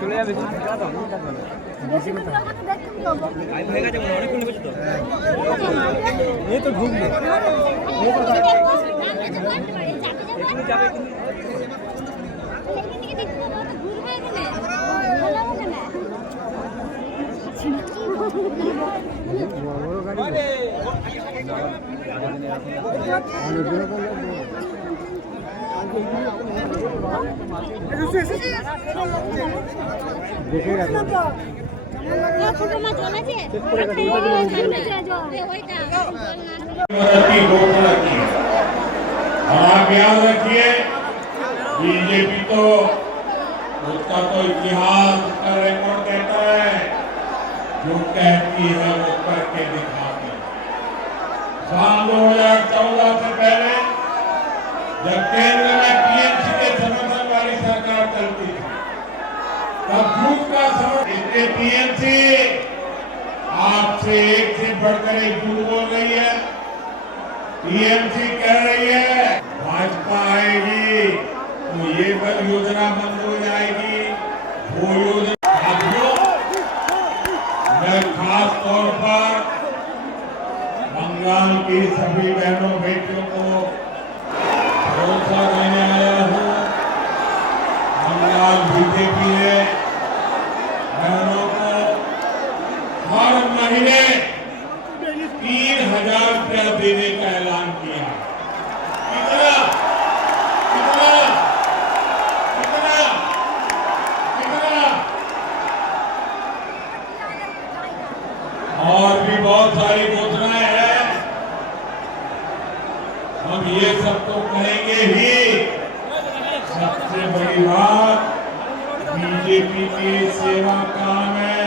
চলে যাবে এই তো ঢুকবে দেখে রাখো आप याद रखिए बीजेपी तो उसका तो इतिहास का रिकॉर्ड कहता है जो कहती है वो करके दिखाती है। साल 2014 से पहले जब केंद्र में टीएमसी के समर्थन वाली सरकार चलती थी तब झूठ का समर्थन इसलिए टीएमसी आपसे एक से बढ़कर एक झूठ बोल रही है। टीएमसी कह रही है भाजपा आएगी तो ये योजना बंद हो जाएगी, वो योजना। मैं खास तौर पर बंगाल की सभी बहनों बेटियों को भरोसा देने आया हूँ। बंगाल बीजेपी ने बहनों को हर महीने 3000 रुपया देने का ऐलान किया। कितना कितना कितना कितना और भी बहुत सारी घोषणाएं हैं। हम ये सब तो करेंगे ही। सबसे बड़ी बात बीजेपी की सेवा काम है।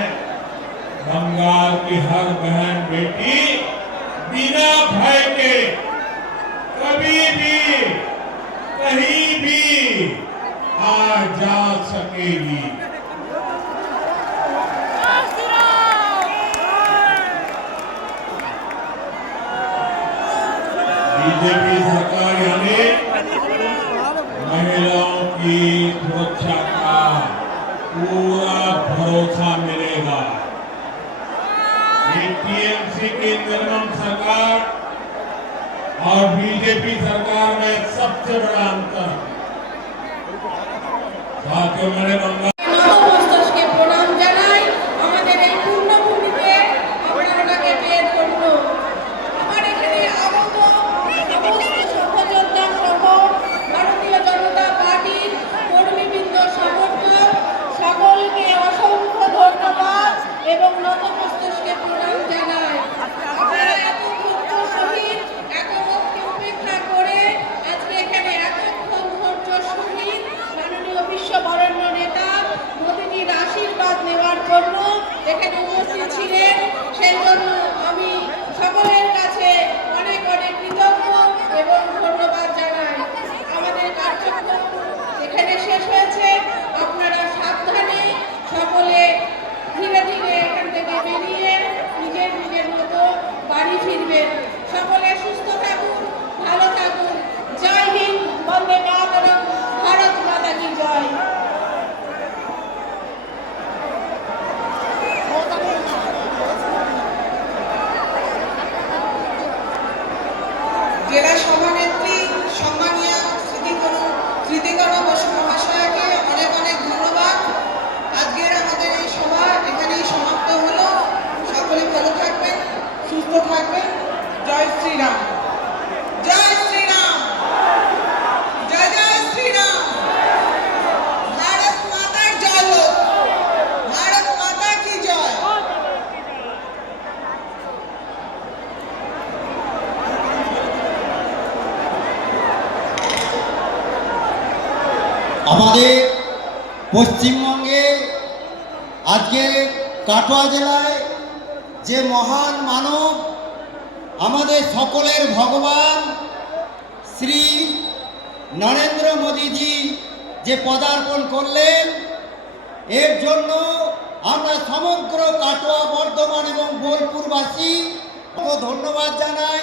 बंगाल की हर बहन बेटी बिना भय के कभी भी कहीं भी आ जा सकेगी। बीजेपी सरकार यानी महिलाओं की सुरक्षा का पूरा भरोसा मिलेगा। टीएमसी की निर्मम सरकार और बीजेपी सरकार में सबसे बड़ा अंतर साथियों मैंने बंगाल এখানে উপস্থিত ছিলেন সেই জন্য আমি সকলের কাছে অনেক অনেক কৃতজ্ঞ এবং ধন্যবাদ জানাই। আমাদের কার্যক্রম এখানে শেষ হয়েছে। আপনারা সাবধানে সকলে ধীরে ধীরে এখান থেকে বেরিয়ে নিজের নিজের মতো বাড়ি ফিরবেন। সকলে সুস্থ থাকুন, ভালো থাকুন। জয় হিন্দ, বন্দে মাতরম, ভারত মাতা কি জয়। জেলা সভানেত্রী সম্মানীয় স্মৃতিকণা বসু মহাশয়কে অনেক অনেক ধন্যবাদ। আজকের আমাদের এই সভা এখানেই সমাপ্ত হলো। সকলে ভালো থাকবেন, সুস্থ থাকবেন। জয় শ্রীরাম, জয় শ্রীরাম, জয় জয় শ্রীরাম। ভারত মাতার জয় হোক, ভারত মাতা কি জয়। আমাদের পশ্চিমবঙ্গে আজকে কাটোয়া জেলায় যে মহান মানব, আমাদের সকলের ভগবান শ্রী নরেন্দ্র মোদীজি যে পদার্পণ করলেন, এর জন্য আমরা সমগ্র কাটোয়া, বর্ধমান এবং বোলপুরবাসী ধন্যবাদ জানাই,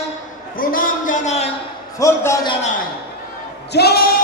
প্রণাম জানাই, শ্রদ্ধা জানাই। জয়